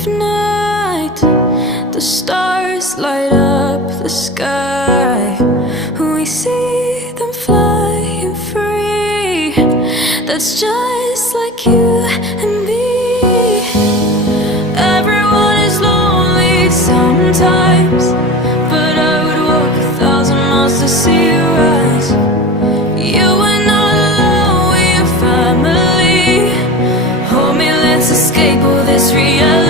of night, the stars light up the sky. We see them flying free. That's just like you and me. Everyone is lonely sometimes, but I would walk 1,000 miles to see you rise. You are not alone, we're family. Hold me, let's escape all this reality.